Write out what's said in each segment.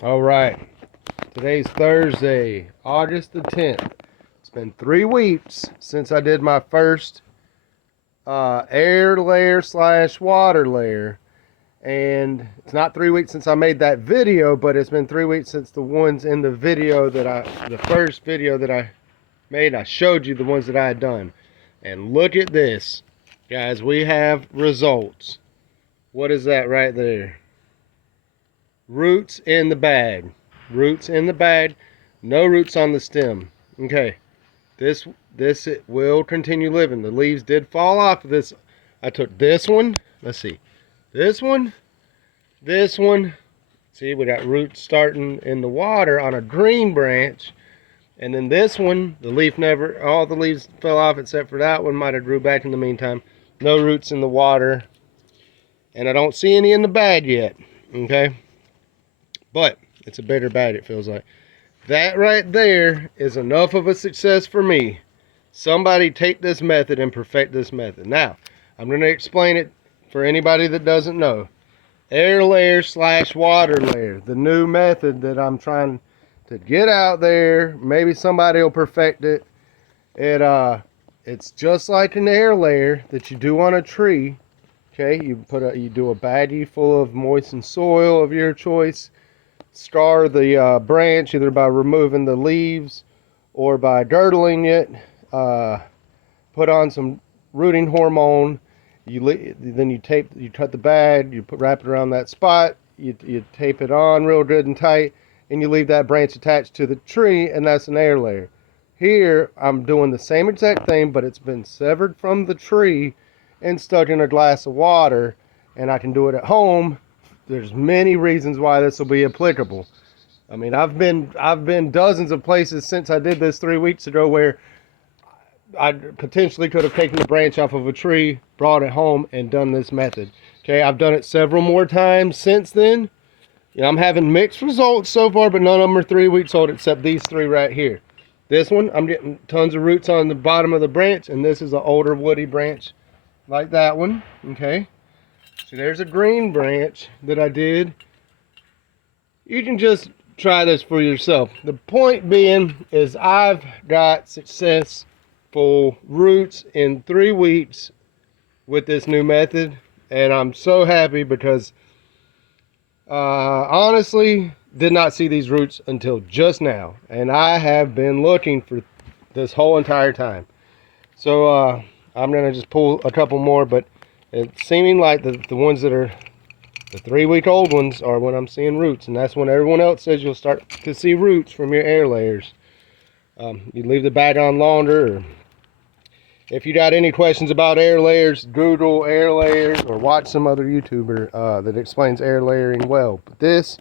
All right, today's Thursday, August the 10th. It's been 3 weeks since I did my first air layer / water layer. And it's not 3 weeks since I made that video, but it's been 3 weeks since the ones in the video the first video that I made, I showed you the ones that I had done. And look at this, guys, we have results. What is that right there? Roots in the bag. Roots in the bag. No roots on the stem. Okay. This it will continue living. The leaves did fall off of this. I took this one. Let's see. This one. This one. See, we got roots starting in the water on a green branch. And then this one, the leaf never, all the leaves fell off except for that one. Might have grew back in the meantime. No roots in the water. And I don't see any in the bag yet. Okay. But it's a bitter bag, it feels like. That right there is enough of a success for me. Somebody take this method and perfect this method. Now, I'm going to explain it for anybody that doesn't know. Air layer / water layer. The new method that I'm trying to get out there. Maybe somebody will perfect it. It's just like an air layer that you do on a tree. Okay, you do a baggie full of moistened soil of your choice. Scar the branch either by removing the leaves or by girdling it. Put on some rooting hormone. Then you cut the bag. You wrap it around that spot. You tape it on real good and tight, and you leave that branch attached to the tree, and that's an air layer. Here I'm doing the same exact thing, but it's been severed from the tree and stuck in a glass of water, and I can do it at home. There's many reasons why this will be applicable. I mean, I've been dozens of places since I did this 3 weeks ago where I potentially could have taken the branch off of a tree, brought it home, and done this method. Okay, I've done it several more times since then. You know, I'm having mixed results so far, but none of them are 3 weeks old except these three right here. This one, I'm getting tons of roots on the bottom of the branch, and this is an older woody branch like that one. Okay. So there's a green branch that I did. You can just try this for yourself. The point being is I've got successful roots in 3 weeks with this new method. And I'm so happy because honestly, did not see these roots until just now. And I have been looking for this whole entire time. So I'm going to just pull a couple more, but it's seeming like the ones that are the 3-week-old ones are when I'm seeing roots, and that's when everyone else says you'll start to see roots from your air layers. You leave the bag on longer, or if you got any questions about air layers, Google air layers or watch some other YouTuber that explains air layering well. But this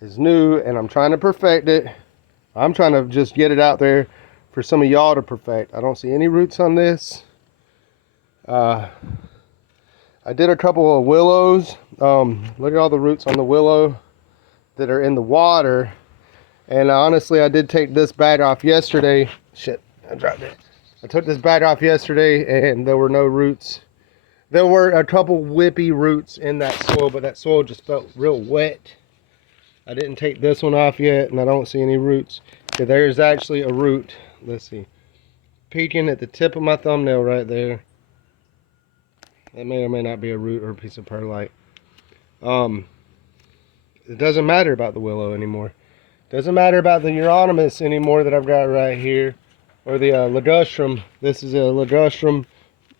is new, and I'm trying to perfect it. I'm trying to just get it out there for some of y'all to perfect. I don't see any roots on this. I did a couple of willows. Look at all the roots on the willow that are in the water. And honestly, I did take this bag off yesterday. Shit, I dropped it. I took this bag off yesterday and there were no roots. There were a couple whippy roots in that soil, but that soil just felt real wet. I didn't take this one off yet, and I don't see any roots. Okay, there's actually a root. Let's see. Peeking at the tip of my thumbnail right there. That may or may not be a root or a piece of perlite. It doesn't matter about the willow anymore. Doesn't matter about the euonymus anymore that I've got right here. Or the ligustrum. This is a ligustrum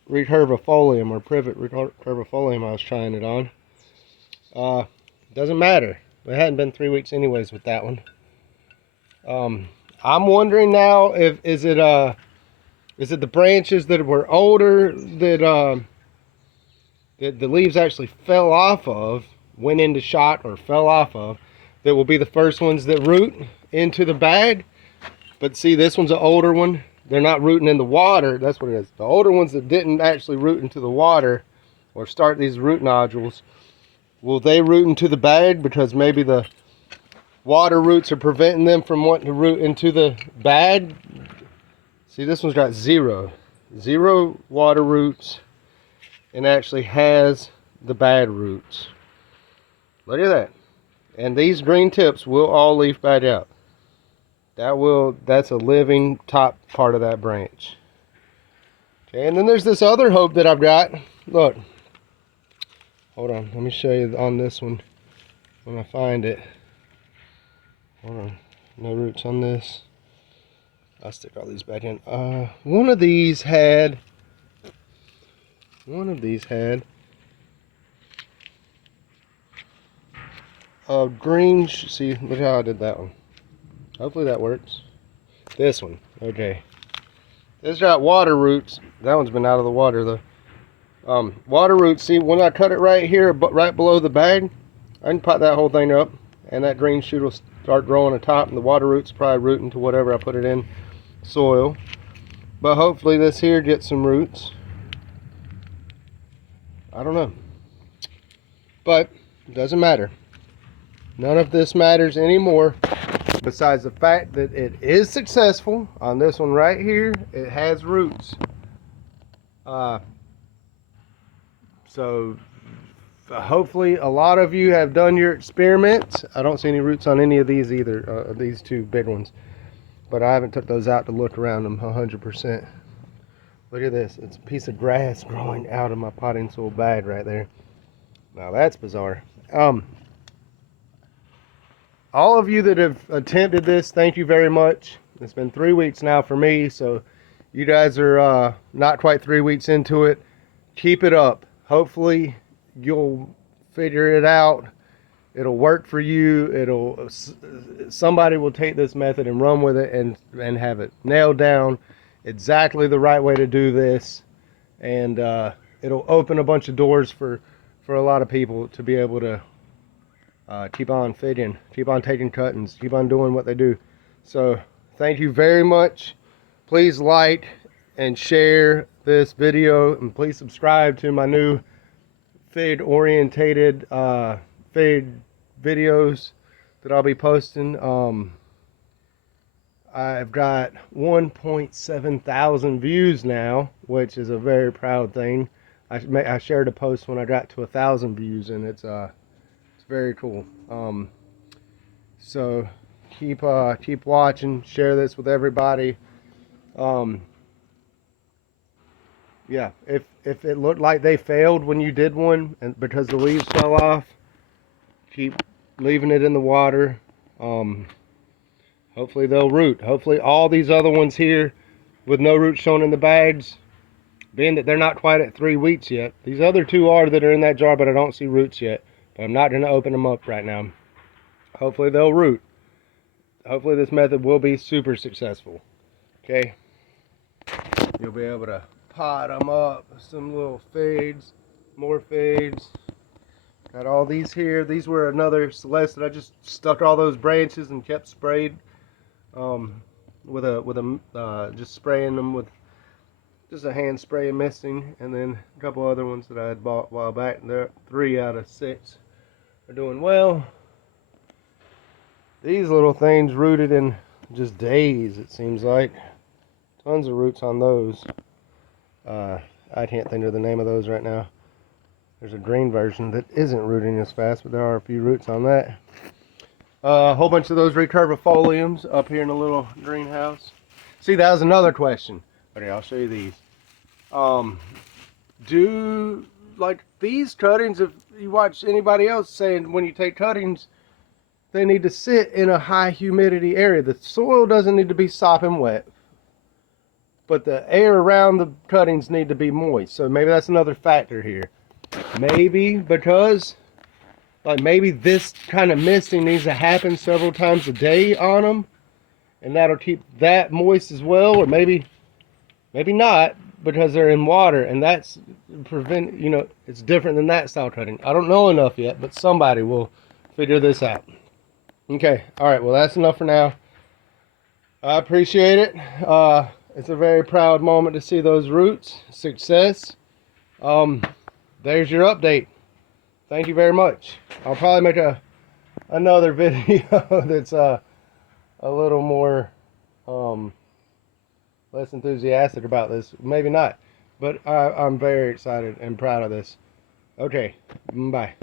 recurvifolium or privet recurvifolium I was trying it on. Doesn't matter. It hadn't been 3 weeks anyways with that one. I'm wondering now if is it the branches that were older that the leaves actually fell off of, went into shot or fell off of, that will be the first ones that root into the bag. But see, this one's an older one. They're not rooting in the water. That's what it is. The older ones that didn't actually root into the water or start these root nodules, will they root into the bag because maybe the water roots are preventing them from wanting to root into the bag? See, this one's got zero water roots and actually has the bad roots. Look at that. And these green tips will all leaf back out. That's a living top part of that branch. Okay, and then there's this other hope that I've got. Look, hold on, let me show you on this one when I find it. Hold on, no roots on this. I'll stick all these back in. One of these had a green, see, look how I did that one. Hopefully that works. This one, okay. This got water roots. That one's been out of the water though. Water roots, see, when I cut it right here, but right below the bag, I can pot that whole thing up, and that green shoot will start growing on top, and the water roots probably root into whatever I put it in, soil. But hopefully this here gets some roots. I don't know. But it doesn't matter. None of this matters anymore, besides the fact that it is successful. On this one right here, it has roots. So hopefully a lot of you have done your experiments. I don't see any roots on any of these either, these two big ones. But I haven't took those out to look around them 100%. Look at this. It's a piece of grass growing out of my potting soil bag right there. Now that's bizarre. All of you that have attempted this, thank you very much. It's been 3 weeks now for me, so you guys are not quite 3 weeks into it. Keep it up. Hopefully you'll figure it out. It'll work for you. Somebody will take this method and run with it and have it nailed down exactly the right way to do this, and it'll open a bunch of doors for a lot of people to be able to keep on feeding, keep on taking cuttings, keep on doing what they do. So thank you very much. Please like and share this video, and please subscribe to my new feed orientated feed videos that I'll be posting. I've got 1.7 thousand views now, which is a very proud thing. I shared a post when I got to 1,000 views, and it's very cool. So keep watching, share this with everybody. Yeah, if it looked like they failed when you did one and because the leaves fell off, keep leaving it in the water. Hopefully they'll root. Hopefully all these other ones here with no roots shown in the bags, being that they're not quite at 3 weeks yet. These other two are that are in that jar, but I don't see roots yet. But I'm not going to open them up right now. Hopefully they'll root. Hopefully this method will be super successful. Okay? You'll be able to pot them up. Some little fades, more fades. Got all these here. These were another Celeste that I just stuck all those branches and kept sprayed just spraying them with just a hand spray and misting, and then a couple other ones that I had bought a while back. There, 3 out of 6 are doing well. These little things rooted in just days, it seems like. Tons of roots on those. I can't think of the name of those right now. There's a green version that isn't rooting as fast, but there are a few roots on that. A whole bunch of those recurvifoliums up here in the little greenhouse. See, that was another question. Okay, I'll show you these. Do, like, these cuttings, if you watch anybody else saying when you take cuttings, they need to sit in a high humidity area. The soil doesn't need to be sopping wet, but the air around the cuttings need to be moist. So maybe that's another factor here. Maybe because, like, maybe this kind of misting needs to happen several times a day on them, and that'll keep that moist as well. Or maybe not, because they're in water, and that's it's different than that style cutting. I don't know enough yet, but somebody will figure this out. Okay, all right, well, that's enough for now. I appreciate it. It's a very proud moment to see those roots. Success. There's your update. Thank you very much. I'll probably make another video that's a little more less enthusiastic about this. Maybe not, but I'm very excited and proud of this. Okay, bye.